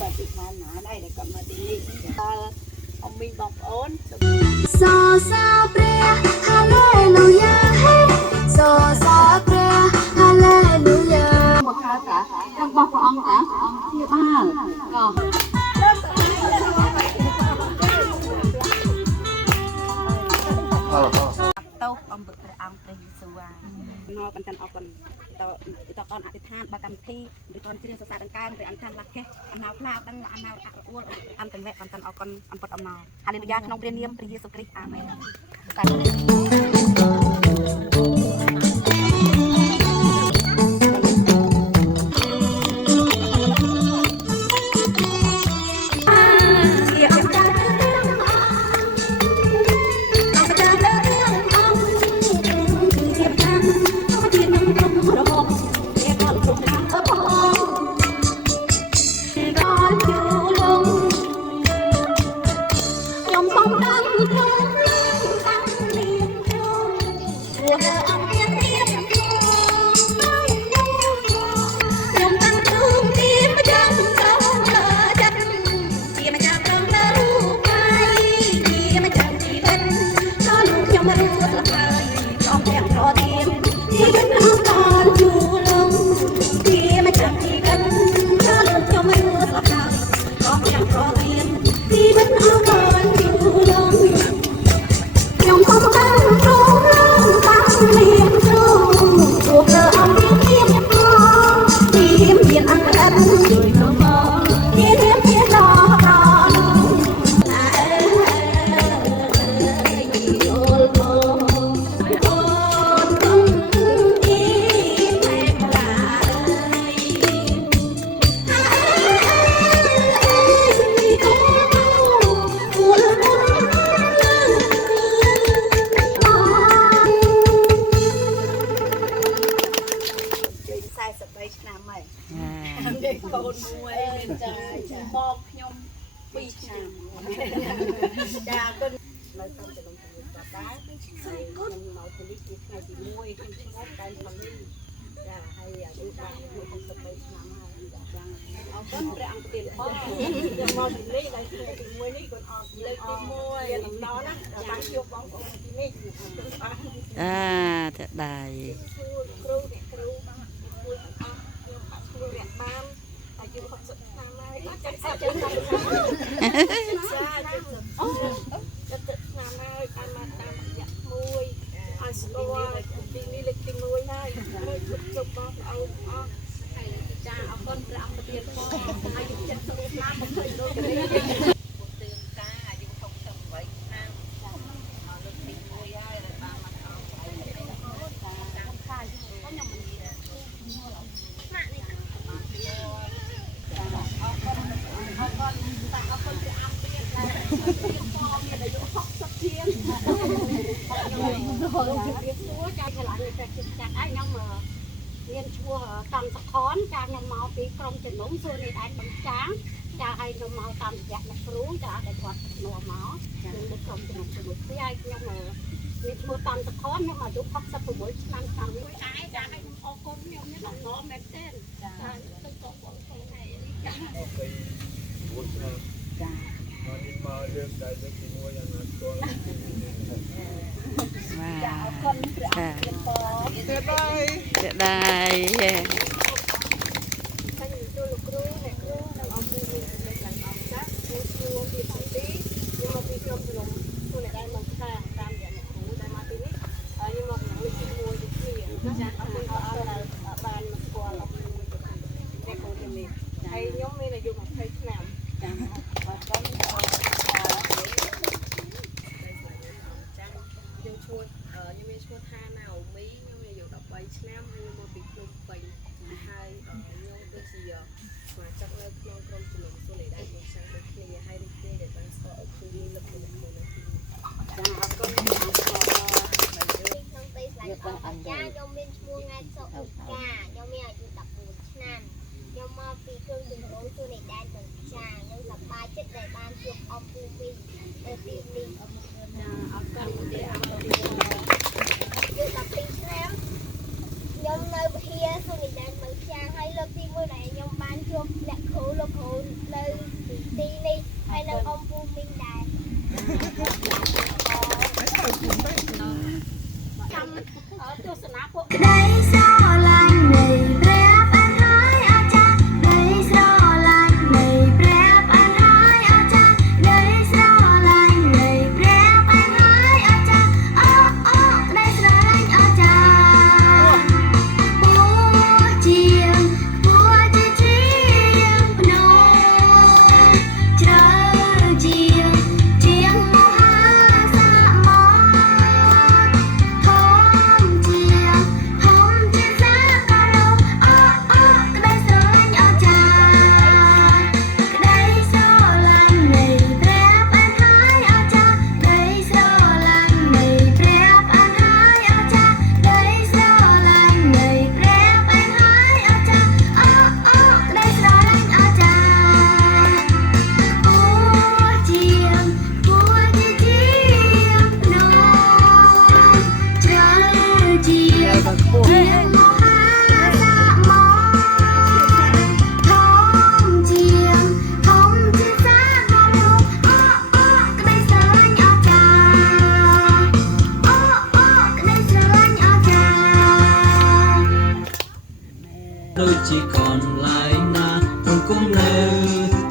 បើទីណាណាដែរតែកំណត់ទីនេះដល់ông mình bọc ổn so sa pre hallelujah so sa pre hallelujah មកកើតតារបស់ព្រះអង្គតាព្រះអង្គជាបាលក៏ទៅអំពើព្រះអង្គព្រះយេស៊ូវមកបន្តអរគុណតកនអធិដ្ឋានបើកម្មវិធីឬតនជ្រៀងសរសើរដង្កើងព្រះអង្គខាងឡាក់កេះអណៅផ្លាវដឹងអណៅអរអួលអន្តវៈបន្តអរគុណអំពត់អំណរហាឡេលូយ៉ាក្នុងព្រះនាមព្រះយេស៊ូវគ្រីស្ទអាមែនឆ្នាំហើយកូនមួយចាបងខ្ញុំ2ឆ្នាំចាគុណនៅក្នុងចំណុចជាមួយតាតាហើយខ្ញុំមកទីនេះជាថ្ងៃទី1ខ្ញុំឈ្មោះតែផលនេះចាហើយអាយុបាន63ឆ្នាំហើយចាអរគុណព្រះអង្គទានផងខ្ញុំមកទីនេះដល់ថ្ងៃទី1នេះគាត់អត់លើកទី1ដំណរណាបានជួបបងប្អូនទីនេះតែដៃគ្រូអ្នកគ្រូបានជួយអស់ខ្ញុំបាក់គ្រូរយៈបានអាយុ60ឆ្នាំហើយចាចាចាឆ្នាំហើយបានមកតាមរយៈមួយឲ្យស្គាល់ទីនេះលេខទី1ហើយលើកជប់បងប្អូនអស់ហើយចាអរគុណព្រះអង្គប្រទានពរអាយុ70ឆ្នាំមកឃើញដូចនេះពុទ្ធឿនតាអាយុ68ឆ្នាំមកលើកទី1ហើយបានមកអស់ហើយតាមខាយខ្ញុំមិននិយាយស្នាក់នេះអរគុណតាអរគុណព្រះអង្គទៀតដែលផងមានអាយុ60ជាងខ្ញុំវាសួរចាឆ្លាញ់តែចិត្តចាស់ឯងខ្ញុំមានឈ្មោះតំសខនចាខ្ញុំមកពីក្រុងជំនុំសួរនេះឯងបញ្ចាងចាឲ្យខ្ញុំមកតាមរយៈអ្នកគ្រូចាដែលគាត់នាំមកខ្ញុំនៅក្រុងជំនុំជាមួយគ្នាឲ្យខ្ញុំមានឈ្មោះតំសខនខ្ញុំអាយុ66ឆ្នាំឆ្នាំនេះឯងចាឲ្យខ្ញុំអរគុណខ្ញុំមានអំណរមែនទេចាទៅតបបងប្អូនឯងចាអូខេ4ឆ្នាំចាមកនេះមកយើងដែលលើកទី1យ៉ាងណាស្គាល់ចាអរគុណព្រះអង្គទៀតតែដៃខ្ញុំជួលោកគ្រូអ្នកគ្រូនៅអំពីនេះឡើងអង្គចាស់គ្រូពីទីខ្ញុំមកពីក្រុមជំនុំខ្លួនអ្នកដែលមកខាងតាមរយៈអ្នកគ្រូដែលមកទីនេះខ្ញុំមកក្នុងលេខទី1ដូចគ្នាចាអរគុណអរដែលបានមកស្គាល់អំពីអ្នកគ្រូទីនេះហើយខ្ញុំមានអាយុ20ឆ្នាំចាអរគុណខ្ញុំឈ្មោះខ្ញុំមានឈ្មោះថាណាអូមីខ្ញុំមានអាយុ13ឆ្នាំហើយខ្ញុំមកពីភ្នំពេញហើយខ្ញុំគឺជាសមាជិកនៅក្នុងក្រុមជំនុំសួននៃដៃមកសាំងដូចគ្នាហើយរីករាយដែលបានស្គាល់អូគ្រូលើកពីអ្នកនៅទីនេះចាអរគុណខ្ញុំក្នុងពេលស្លាញ់អរចាខ្ញុំមានឈ្មោះង៉ែតសុអ៊ុកាខ្ញុំមានអាយុ14ឆ្នាំខ្ញុំមកពីក្រុមជំនុំសួននៃដៃមកចាខ្ញុំសប្បាយចិត្តដែលបានជួ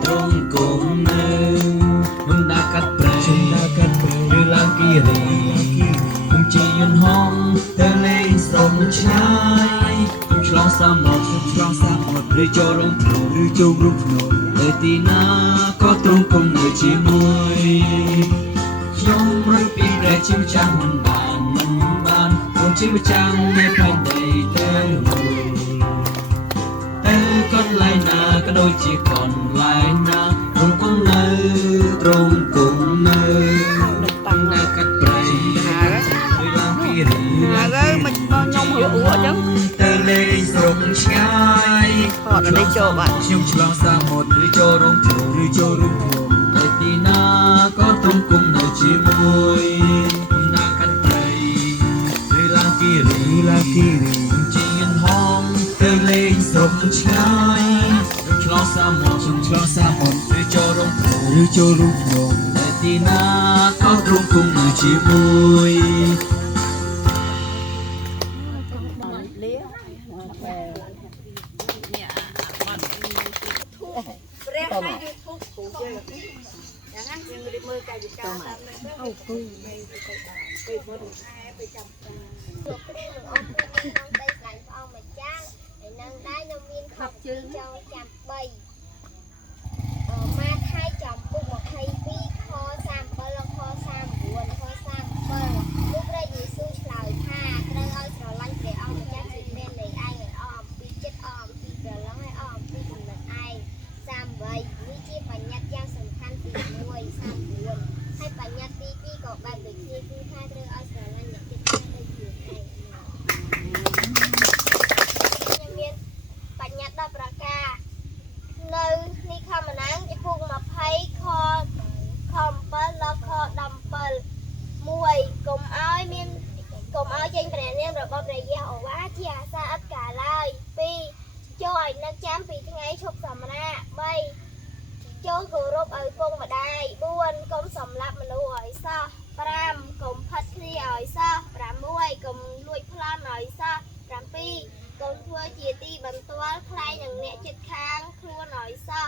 ត្រង់គង់នៅក្នុងដាកាត់ព្រៃឬឡាគីរីខ្ញុំជាយន្តហងទៅលេងស្រមឆ្ងាយខ្ញុំឆ្លងសាមុទ្រឬចូលរងភ្នំទៅទីណាក៏ទ្រង់គង់នៅជាមួយខ្ញុំរកពីព្រះជាម្ចាស់មិនបានខ្ញុំជាម្ចាស់នៃផែនដីទាំងមូលតែកន្លែងណាក៏ដូចជាកន្លែងណាទ្រង់គង់នៅតាំងនៅកាត់ព្រៃឬឡាគីរី ហើយមិនដល់ខ្ញុំហួអញ្ចឹង ទៅលេងស្រមឆ្ងាយ ថតនេះចូលបាទ ខ្ញុំឆ្លងសាមុទ្រឬចូលរងភ្នំទៅទីណាក៏ទ្រង់គង់នៅជាមួយណាកាន់ព្រៃឬឡាគីរីជាយន្តហងទៅលេងស្រមឆ្ងាយខ្ញុំឆ្លងសាមុទ្រឬចូលរងភ្នំទៅទីណាក៏ទ្រង់គង់នៅជាមួយ มาไทยจอมปุกมาไทยปีคอสามเปลคอสามบวนคอสามเปลลูกได้ยินสู้ฉลาดค่ะเรื่องเอาฉลาดลันเกเอามาจากสิเล่นในไอ้เงินอ้อมปีเจ็ดอ้อมปีเดือดร้องให้อ้อมปีกำลังไอ้สามใบวิธีปัญญาย่างสำคัญปีมวยสามบวนให้ปัญญาปีกอบใบเบิกที่คือท่าเรื่องเอาฉลาดลันอยากจะได้อยู่ไอ้ยังเรียนปัญญาดอกประกาនៅនេះខមណាំងជាពុក20ខខ7លខ17មួយកុំឲ្យចេញព្រះនាមរបស់ព្រះយេហូវ៉ាជាអាសាអត់កាឡើយ2ចូលឲ្យនឹកចាំពីថ្ងៃឈប់សម្រាក3ចូលគោរពឲ្យពងម្ដាយ4កុំសម្លាប់មនុស្សឲ្យសោះ5កុំផិតគ្នាឲ្យសោះ6កុំលួចប្លន់ឲ្យសោះ7កូនធ្វើជាទីបន្ទាល់ខ្លាយនឹងអ្នកចិត្តខាងខ្លួនឲ្យសោះ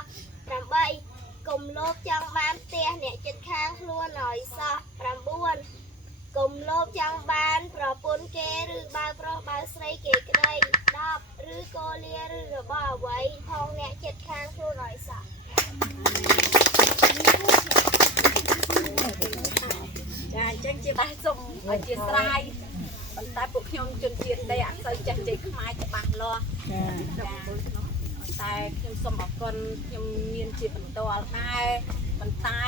8កុំលោភចង់បានផ្ទះអ្នកចិត្តខាងខ្លួនឲ្យសោះ9កុំលោភចង់បានប្រពន្ធគេឬបើប្រុសបើស្រីគេក្តី10ឬកូលាឬរបស់អ្វីផងអ្នកចិត្តខាងខ្លួនឲ្យសោះចាអញ្ចឹងជាបាទសូមអធិស្ឋានប៉ុន្តែពួកខ្ញុំជនជាតិដីអត់សូវចេះនិយាយខ្មែរច្បាស់លាស់ចាតែខ្ញុំសូមអរគុណខ្ញុំមានជាបន្តដែរប៉ុន្តែ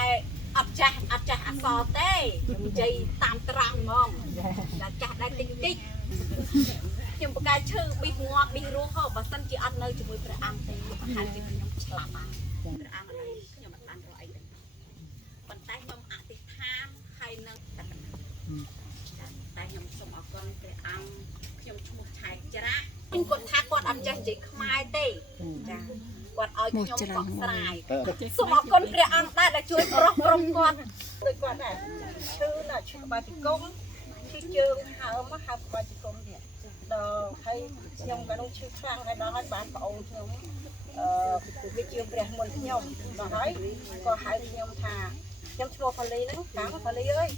អត់ចាស់អក្សរទេខ្ញុំនិយាយតាមត្រង់ហ្មងតែចាស់ដែរតិចខ្ញុំប្រកាសឈឺប៊ីងាប់ប៊ីរស់ហ៎បើសិនជាអត់នៅជាមួយព្រះអង្គទេប្រហែលជាខ្ញុំឆ្លាប់ហើយព្រះអង្គឥឡូវខ្ញុំអត់បានរកអីទេប៉ុន្តែខ្ញុំអធិដ្ឋានហើយនឹងតែខ្ញុំសូមអរគុណព្រះអង្គខ្ញុំឈ្មោះឆែកច្រាក់គាត់ថាគាត់អត់ចេះនិយាយខ្មែរទេចាគាត់ឲ្យខ្ញុំបកស្រាយសូមអរគុណព្រះអង្គដែរដែលជួយប្រោះព្រំគាត់ដូចគាត់ដែរឈឺណាឈឺបាតិគុំឈឺជើងហើមបាតិគុំទៀតដល់ហើយខ្ញុំក៏នឹងឈឺខ្លាំងហើយដល់ហើយបានប្អូនខ្ញុំវាជាព្រះមុនខ្ញុំដល់ហើយក៏ហៅខ្ញុំថាខ្ញុំឈ្មោះផាលីហ្នឹងតាមផាលីអើយ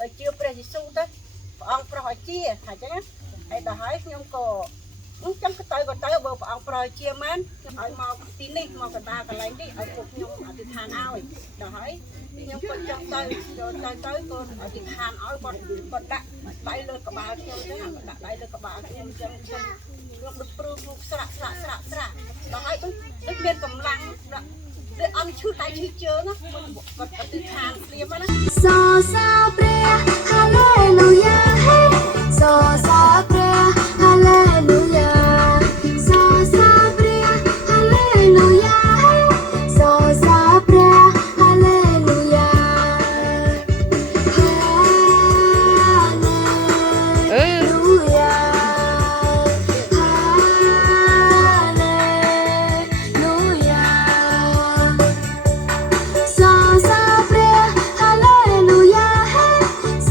ទៅជឿព្រះយេស៊ូវទៅព្រះអង្គប្រោះឲ្យជាថាអញ្ចឹងហើយដល់ហើយខ្ញុំក៏ចាំទៅបើព្រះអង្គប្រោះជាមែនខ្ញុំឲ្យមកទីនេះមកកណ្ដាលកន្លែងនេះឲ្យពួកខ្ញុំអធិដ្ឋានឲ្យដល់ហើយខ្ញុំក៏ចង់ទៅក៏អធិដ្ឋានឲ្យគាត់ដាក់ដៃលើក្បាលខ្ញុំចឹងដាក់ដៃលើក្បាលខ្ញុំចឹងខ្ញុំដូចព្រឺស្រាក់ដល់ហើយដូចមានកម្លាំងដូចអន់ឈឺដៃឈឺជើងគាត់អធិដ្ឋានព្រាមណាសរសើរព្រះហាឡេលូយ៉ាសរសើរព្រះហាឡេលូយ៉ាសរសើរព្រះហាឡេលូយ៉ាសរសើរព្រះហាឡេលូយ៉ាស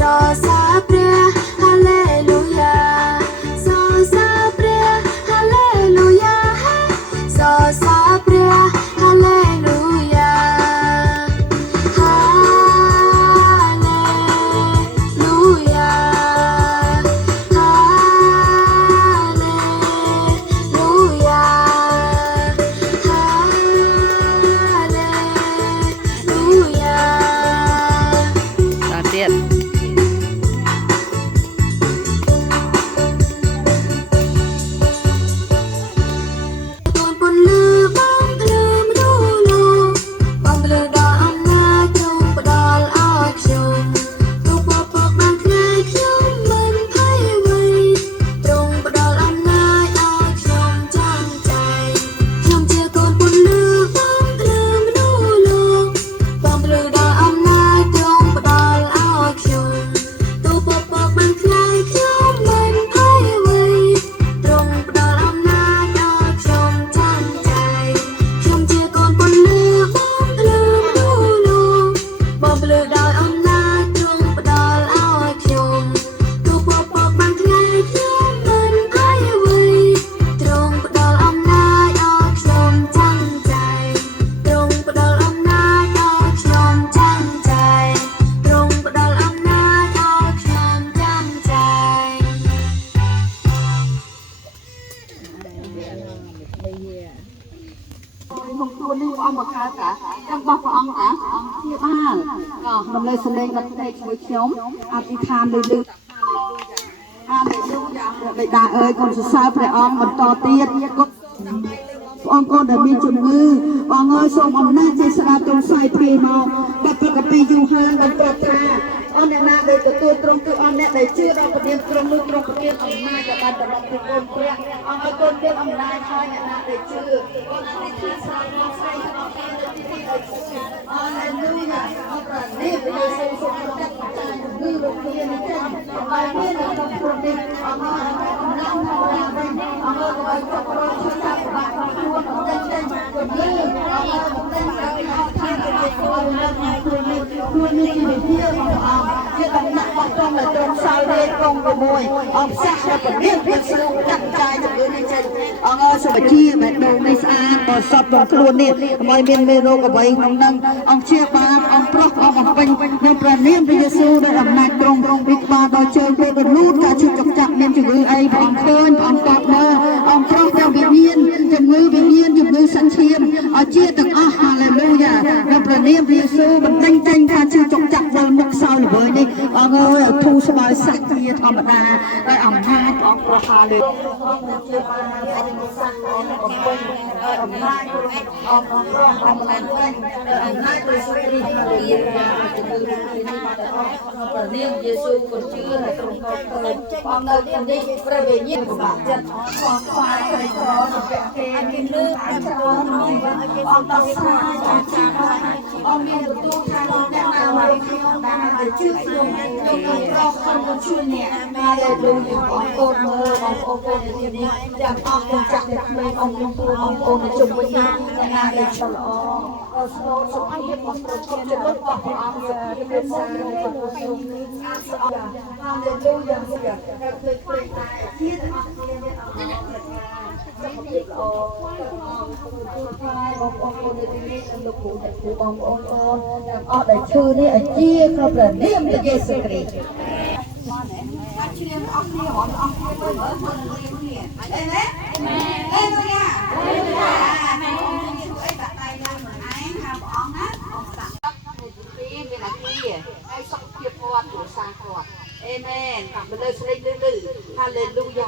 របស់ព្រះអង្គតាព្រះអង្គព្យាបាលក៏រំលែកសម្លេងដល់ភ្នែកជាមួយខ្ញុំអធិដ្ឋានលើហាឡេលូយ៉ាព្រះបិតាអើយកូនសរសើរព្រះអង្គបន្តទៀតគុណបងប្អូនដែលមានជំងឺបងអើយសូមអំណាចជាស្ដាប់ទ្រង់ផ្សាយព្រាយមកតែពីកពីយូរហើយមិនប្រថាអនអ្នកណាដែលទទួលទ្រង់គឺអនអ្នកដែលជឿដល់ព្រះនាមទ្រង់នោះទ្រង់ព្រះនាមអំណាចដល់បានដល់ពីកូនព្រះអង្គឲ្យកូនមានអំណាចហើយអ្នកណាដែលជឿបងអធិដ្ឋានស្រាយមកស្រាយក្នុងទីនេះឲ្យជឿហាឡេលូយ៉ាអរព្រះនាមព្រះយេស៊ូវសូមចាត់ចាយជំងឺរោគនេះចាស់ហើយមានក្នុងព្រមនេះអង្គឲ្យអំណាចមកដល់វិញអង្គឲ្យចុករកជួយចាប់បាក់ខ្លួនចេញជំងឺអង្គឲ្យបំពេញការអធិដ្ឋានទៅជាខ្លួននៅខ្លួននេះជាវិធានរបស់អង្គជាដំណាក់របស់ទ្រង់ដែលទ្រង់សោយរេទ្រង់ជាមួយអង្គផ្សះព្រះពលាព្រះស្រុកចាត់ចាយជំងឺនេះចេញអង្គឲ្យសុខភាពបេះដូងនេះស្អាតបរិសុទ្ធក្នុងខ្លួននេះកុំឲ្យមានមេរោគអ្វីក្នុងនឹងអង្គជាបាលអង្គប្រោះអង្គបំពេញនៅព្រះនាមព្រះយេស៊ូវដោយអំណាចទ្រង់ពីក្បាលដល់ជើងពេលរលូតការឈឺចុកចាក់មានជំងឺអីព្រះអង្គឃើញព្រះអង្គកត់មើលអង្គប្រោះទាំងវិញ្ញាណជំងឺវិញ្ញាណជំងឺសាច់ឈាមឲ្យជាទាំងអស់ហាឡេលូយ៉ានៅព្រះនាមព្រះយេស៊ូវបណ្ដេញចេញការឈឺចុកចាក់វិលមុខសោយល្វើយនេះអង្គអើយធូរស្បើយសាច់ជាធម្មតាដោយអំណាចព្រះអង្គប្រោះហាឡេលូយ៉ាអង្គជាបាលអរិយសាស្ត្រអង្គបំពេញដោយអំណាចអង្គប្រោះអង្គបានវិញដោយអំណាចព្រះសុគ្រីស្ទហាឡេលូយ៉ាជំងឺនេះបានតែអស់ក្នុងព្រះនាមយេស៊ូវក៏ជឿដែលទ្រង់ក៏ឃើញអង្គនៅទីនេះព្រះវិញ្ញាណពិបាកចិត្តខកខ្វល់ក្រីក្រនៅពាក់គេមានលើកអាចចូលក្នុងជីវិតអង្គដោះស្រាយចាស់ចាស់អង្គមានទទួលខាងអ្នកណាមកខ្ញុំដែលជឿខ្ញុំខ្ញុំប្រោសខ្ញុំជួយអ្នកហាឡេលូយ៉ាបងប្អូនមើលបងប្អូននៅទីនេះទាំងអស់ទាំងចាស់ទាំងក្មេងអង្គខ្ញុំព្រមបងប្អូននៅជុំវិញនេះអ្នកណាដែលឆ្លល្អស្នូលសុខភាពរបស់ប្រជុំជំនុំរបស់ព្រះអង្គសុខភាពភាសារបស់ព្រះអង្គស្អាតស្អំហាឡេលូយ៉ាតែឃើញព្រៃតែជាទាំងអស់គ្នាមានអំណរប្រាថ្នាសុខភាពល្អបងប្អូននៅទីនេះនិងលោកគ្រូអ្នកគ្រូបងប្អូនទាំងអស់ដែលឈឺនេះឲ្យជាក្នុងព្រះនាមព្រះយេស៊ូវគ្រីស្ទបាត់ជ្រាបអស់គ្នាអស់គ្នាទៅមើលមើលគ្នាអេមែនអេមែនយ៉ាអេមែនជួយដាក់ដៃឡើងខ្លួនឯងហៅព្រះអង្គណាអង្គដាក់ពីមានអាគារហើយសុខភាពគាត់គ្រួសារគាត់អេមែនតាមលើស្រីលឺហាឡេលូយ៉ា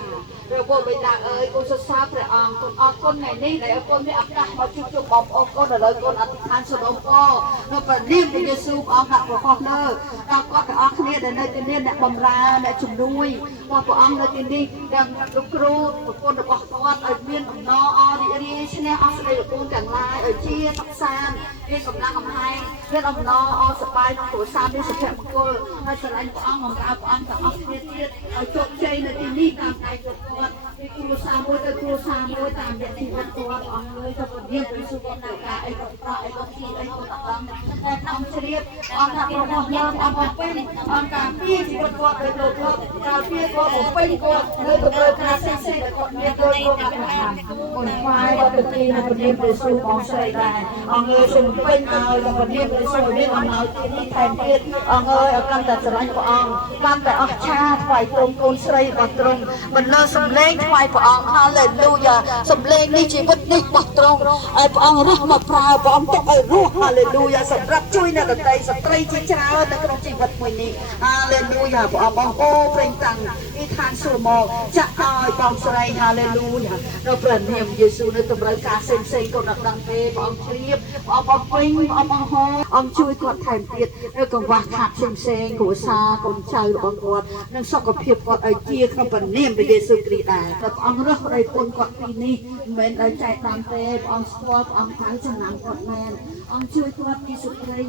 ព្រះពុទ្ធបិតាអើយគុណសរសើរព្រះអង្គគុណអរគុណថ្ងៃនេះដែលគុណមានឱកាសមកជួបជុំបងប្អូនគុណឥឡូវគុណអធិដ្ឋានសូមអរនៅព្រះនាមព្រះយេស៊ូវព្រះអង្គដាក់ប្រកបលើដល់គាត់ទាំងអស់គ្នាដែលនៅទីនេះអ្នកបម្រើអ្នកជំនួយរបស់ព្រះអង្គនៅទីនេះទាំងលោកគ្រូប្រពន្ធរបស់គាត់ឲ្យមានអំណរអរីករាយឈ្នះអស់សេចក្តីលោកទាំងឡាយឲ្យជាសុខសាន្តមានកម្លាំងកំហែងមានអំណរអសប្បាយក្នុងគ្រួសារមានសុភមង្គលហើយស្រឡាញ់ព្រះអង្គអង្គព្រះអង្គទាំងអស់គ្នាទៀតឲ្យជោគជ័យនៅទីនេះតាមដៃគាត់ពីគ្រួសារមួយទៅគ្រួសារមួយតាមរយៈជីវិតគាត់អង្គលើទៅពលាព្រះសុគនៅការអីក៏ប្រអីក៏ទីអីក៏អត់ដឹងតែអង្គជ្រាបអង្គថារបស់យើងអង្គពេញអង្គការពារជីវិតគាត់ដោយលោកគាត់ការពារគាត់បំពេញគាត់នៅទៅលើការសិក្សាដែលគាត់មានដោយលោកអធិដ្ឋានគុណថ្វាយដល់ទៅទីនៅពលាព្រះសុបងស្រីដែរអង្គលើសូមពេញឲ្យពលាព្រះសុមានអំណោយទីនេះថែមទៀតអង្គអើយឲ្យកាន់តែស្រឡាញ់ព្រះអង្គកាន់តែអស្ចារ្យថ្វាយទ្រង់កូនស្រីរបស់ទ្រង់មិនលើសំឡេងថ្វាយព្រះអង្គហាឡេលូយ៉ាសំឡេងនេះជីវិតនេះរបស់ទ្រង់ឲ្យព្រះអង្គរស់មកប្រើព្រះអង្គទុកឲ្យរស់ហាឡេលូយ៉ាសម្រាប់ជួយអ្នកដទៃស្ត្រីជាច្រើននៅក្នុងជីវិតមួយនេះហាឡេលូយ៉ាព្រះអង្គបងអូព្រេងតាំងពីឋានសួគ៌មកចាក់ឲ្យបងស្រីហាឡេលូយ៉ានៅព្រះនាមយេស៊ូវនៅតម្រូវការផ្សេងៗក៏អត់ដឹងទេព្រះអង្គជ្រាបព្រះអង្គបំពេញព្រះអង្គបង្ហោអង្គជួយគាត់ថែមទៀតនៅកង្វះខាតផ្សេងៗគ្រួសារកូនចៅរបស់គាត់និងសុខភាពគាត់ឲ្យជាក្នុងព្រះនាមព្រះយេស៊ូវគ្រីស្ទដែរព្រះអង្គរស់ដោយគុណគាត់ពីនេះមិនមែនដោយចែកតាមទេព្រះអង្គស្គាល់ព្រះអង្គតាមចំណាំគាត់មែនអង្គជួយគាត់ពីសុត្រី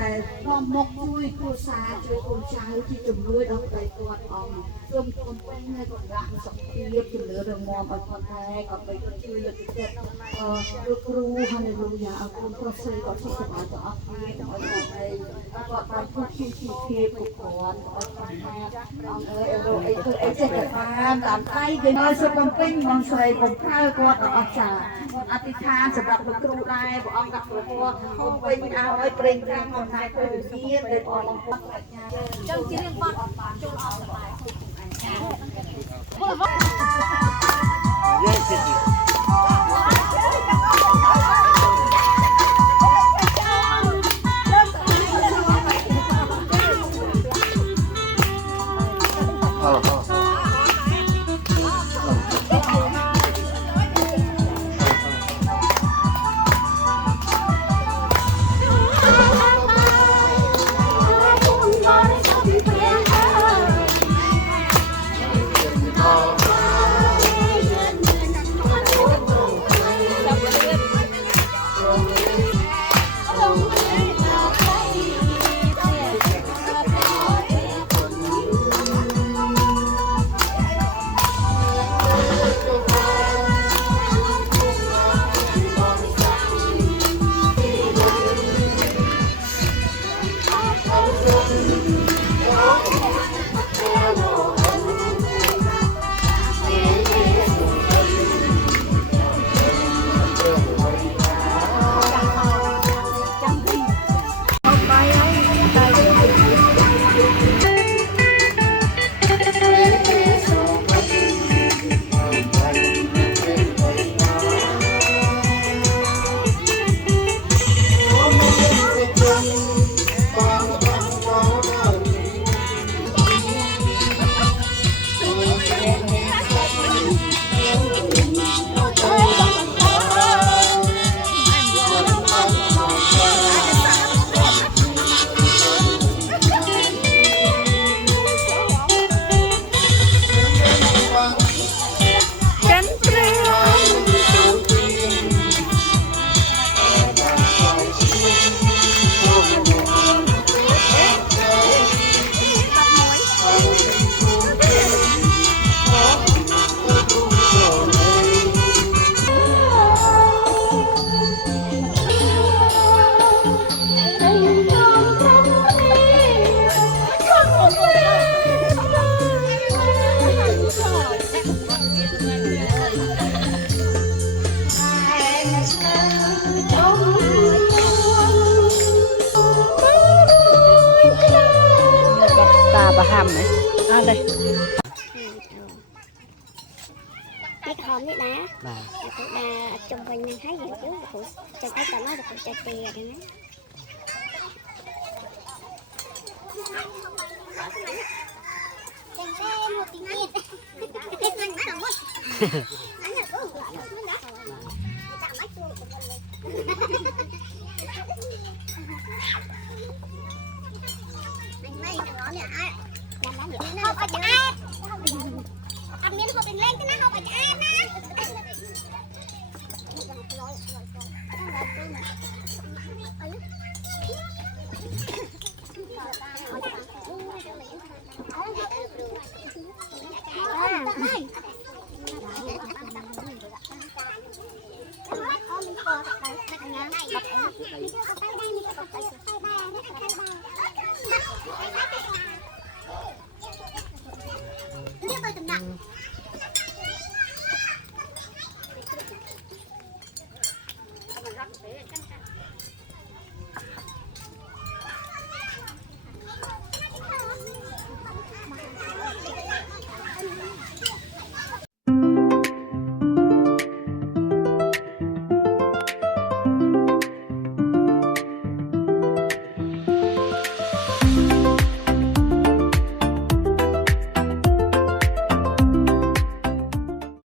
ដែលនាំមកជួយគ្រួសារជួយកូនចៅជាជំនួយដល់ដៃគាត់អង្គសូមបំពេញនៅកង្វះសុខភាពជំនឿរងមាំឲ្យគាត់ដែរគាត់បីគាត់ជួយលើកទឹកចិត្តលោកគ្រូហាឡេលូយ៉ាអរគុណព្រះស្រីគាត់សុខសប្បាយទាំងអស់គ្នាទាំងអស់គ្នាគាត់បានพูดជាពួកគាត់អត់ខាតអង្គអើយអីធ្វើអីចេះតែបានតាមដៃយើងឲ្យសុខបំពេញបងស្រីបំប្រើគាត់អស់ចាគាត់អធិដ្ឋានសម្រាប់លោកគ្រូដែរព្រះអង្គដាក់ព្រះពរបំពេញឲ្យប្រេងប្រាំងអំណាចព្រះវិញ្ញាណដែលព្រះអង្គបានប្រាជ្ញាចឹងជារៀងបាត់បានចូលអស់សប្បាយ bà hầm này à đây cái hòm đấy đá bà cũng đá trong quanh mình thấy gì chứ cũng cho thấy cả nó được cũng cho tiền rồi đấy đừng xem một tí nhiệt anh bắt đầu mất anh là có gọi được mất đã tạm bắt chuông của mình anh may thằng nó nè ai làm gì nó phải chạy anh miếng hộp lên cái nó không phải chạy